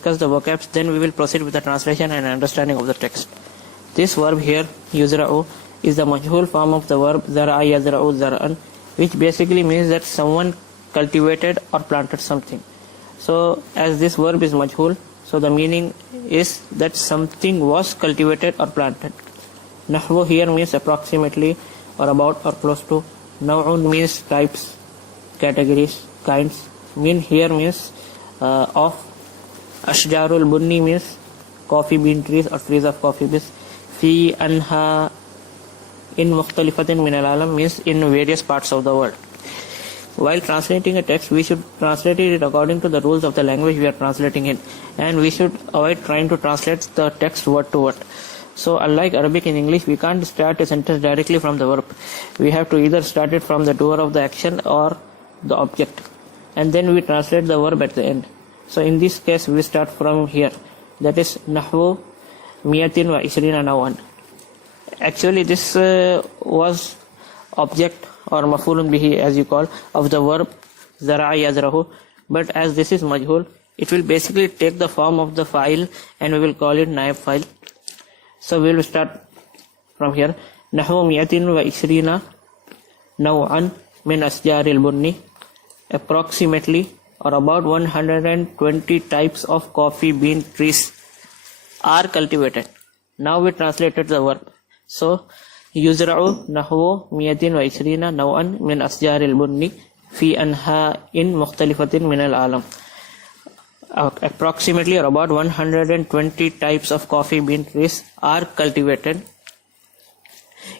discuss the vocabs, then we will proceed with the translation and understanding of the text. This verb here, yuzra'u, is the majhul form of the verb zara'a yazra'u zara'an, which basically means that someone cultivated or planted something. So as this verb is majhul, so the meaning is that something was cultivated or planted. Nahwu here means approximately or about or close to. Naw'un means types, categories, kinds. Min here means of. Ashjarul bunni means coffee bean trees or trees of coffee beans. Fi anha in mukhtalifatin min al-alam means in various parts of the world. While translating a text, we should translate it according to the rules of the language we are translating in, and we should avoid trying to translate the text word to word. So unlike Arabic and English, we can't start a sentence directly from the verb. We have to either start it from the doer of the action or the object, and then we translate the verb at the end. So in this case, we start from here, that is nahwu miyatin wa ishrina nawan. Actually this was object or mafulun bihi, as you call, of the verb zara'a yazrahu, but as this is majhul, it will basically take the form of the fa'il and we will call it naib fa'il. So we will start from here. Nahwu miyatin wa ishrina naw'an min asjaril bunni, approximately or about 120 types of coffee bean trees are cultivated. Now we translated the verb. So yuzra'u nahwu miyatin wa ishrina naw'an min asjaril bunni fi anha'in mukhtalifatin min al-alam. Approximately or about 120 types of coffee bean trees are cultivated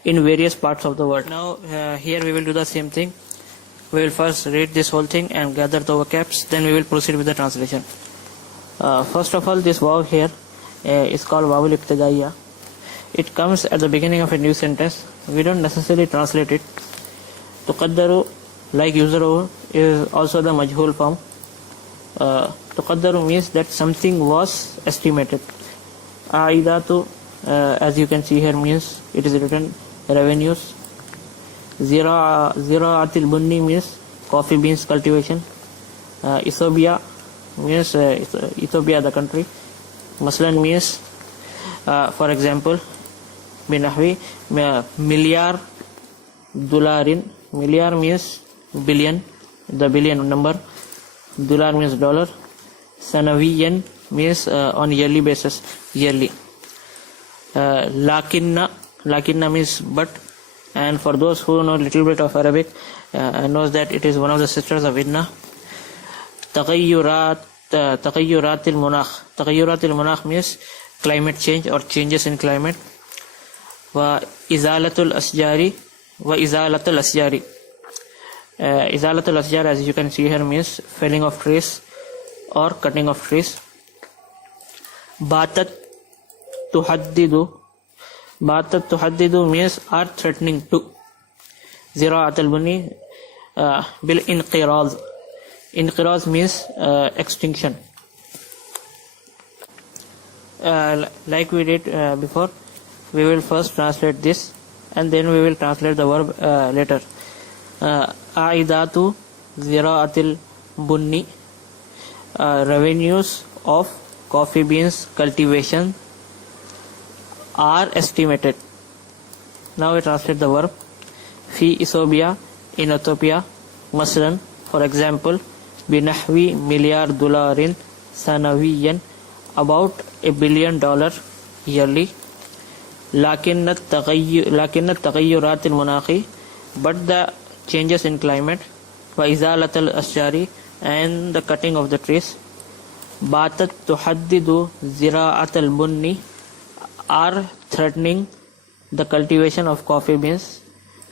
in various parts of the world. Now here we will do the same thing. We will first read this whole thing and gather the vocabs, then we will proceed with the translation. First of all, this vav here is called vawul ibtidaiya. It comes at the beginning of a new sentence. We don't necessarily translate it. Tuqaddaru, like yuzra'u, is also the majhul form. Tuqaddaru means that something was estimated. Aidatu, as you can see here, means it is written revenues. Zira'atil bunni means coffee beans cultivation. Ethiopia means Ethiopia, the country. Maslan means, for example, binahwi milyar dolarin. Milyar means billion, the billion number. Dollar means dollar. Sanawiyan means on yearly basis, yearly. Lakinna means but. And for those who know a little bit of Arabic, knows that it is one of the sisters of inna. Taghayyuratil munakh. Taghayyuratil munakh means climate change or changes in climate. Wa izalatul asjari. Izalatul asjar, as you can see here, means felling of trees or cutting of trees. Batat tuhaddidu. Batat tuhaddidu means are threatening to. Zira'atul bunni bil inqiraz. Inqiraz means extinction. Like we did before, we will first translate this and then we will translate the verb later. Aidatu zira'atil bunni, revenues of coffee beans cultivation are estimated. Now we translate the verb. Fi Ethiopia, in Ethiopia. Maslan, for example, binahwi milyar dolarin sanawiyan, about $1 billion yearly. Lakinnat taghayyuratil munakhi, but the changes in climate. Wa izalatul asjari, and the cutting of the trees. Batat tuhaddidu zira'atul bunni, are threatening the cultivation of coffee beans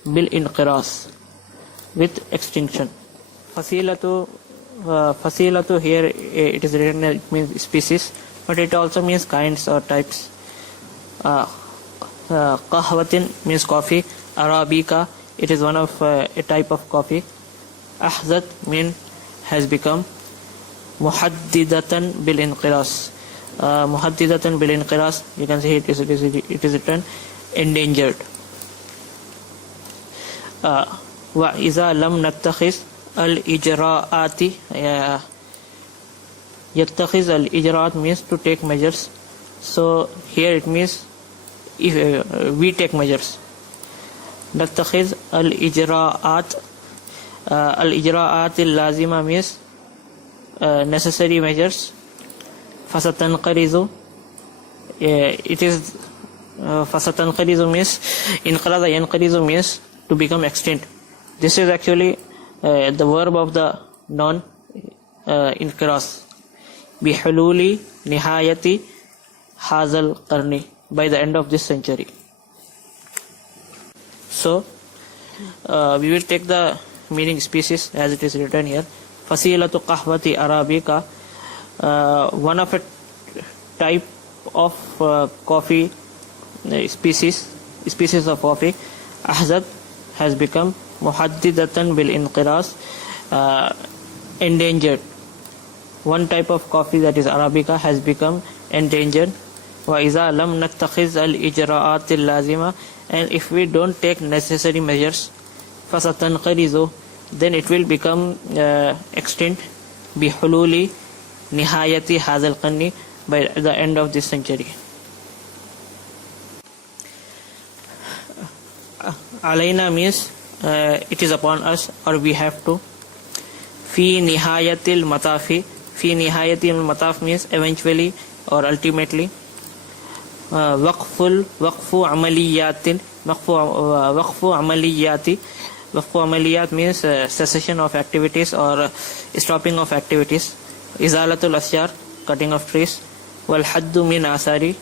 bil inqiras, with extinction. Fasilatu here, it is written, it means species, but it also means kinds or types. Qahwatin means coffee. Arabica, it is one of a type of coffee. Ahzat means has become. Muhaddidatan bil inqiras. Muhaddidatan bil inqiras, you can see it is written endangered. Wa iza lam nattakhiz al ijra'ati يتخذ الإجراءات means to take measures. So here it means if we take measures. نتخذ الإجراءات الإجراءات اللازمة means necessary measures. فستنقرض it is فستنقرض means انقرض ينقرض means to become extinct. This is actually the verb of the noun انقراض. بحلول نهاية هذا القرن, by the end of this century. So we will take the meaning species as it is written here. Fasilatu qahwati arabica, one of a type of coffee species of coffee. Ahzab has become muhaddidatan bil inqiras, endangered. One type of coffee, that is arabica, has become endangered. Wa iza lam nattakhiz al ijra'at al lazima, and if we don't take necessary measures, fasatanqarizu, then it will become extinct. Bihululi nihayati hadha al-qarni, by the end of this century. Alayna means it is upon us, or we have to. Fi nihayatil matafi, fi nihayatil mataf means eventually or ultimately. Waqfu amaliyatin, waqfu amaliyat means cessation of activities or stopping of activities. Izalatul asyar, cutting of trees. Wal haddu min asari,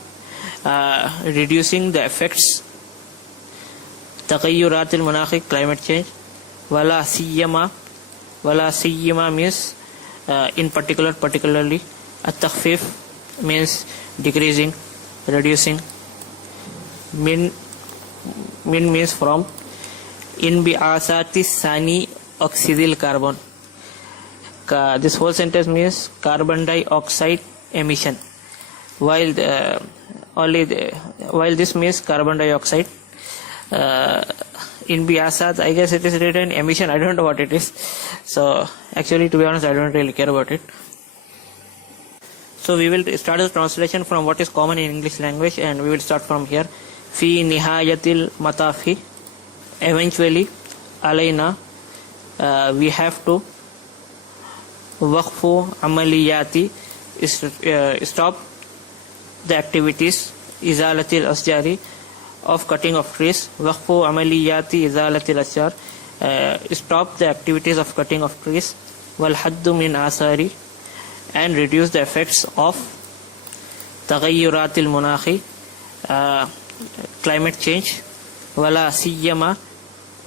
reducing the effects. Taghayyuratil munakhi, climate change. Wala siyama means in particular, particularly. At-takhfif means decreasing, reducing. Min means from. In bi'asati sani oxidil carbon. This whole sentence means carbon dioxide emission. While this means carbon dioxide, in bi'asat, I guess it is written emission. I don't know what it is. So actually, to be honest, I don't really care about it. So we will start the translation from what is common in English language, and we will start from here. Fi nihayatil matafi, eventually. Alayna, we have to. Waqfu amaliyati, stop the activities. Izalatil asjari, of cutting of trees. Waqfu amaliyati izalatil asjar, stop the activities of cutting of trees. Wal haddu min asari, and reduce the effects of taghayyuratil munakhi, climate change. Wala siyama,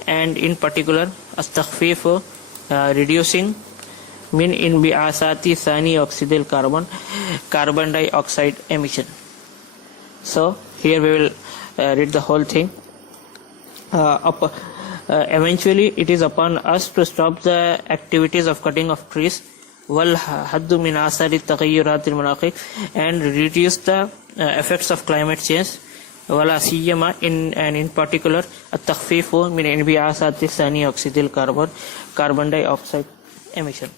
and in particular astakhfif, reducing. Min in bi'asati thani oxidil carbon, carbon dioxide emission. So here we will read the whole thing. Eventually it is upon us to stop the activities of cutting of trees. Wal haddu min asari taghayyuratil munakhi, and reduce the effects of climate change. Wala siyama, in particular at-takhfifu min bi'asati thani oxidil carbon, carbon dioxide emission.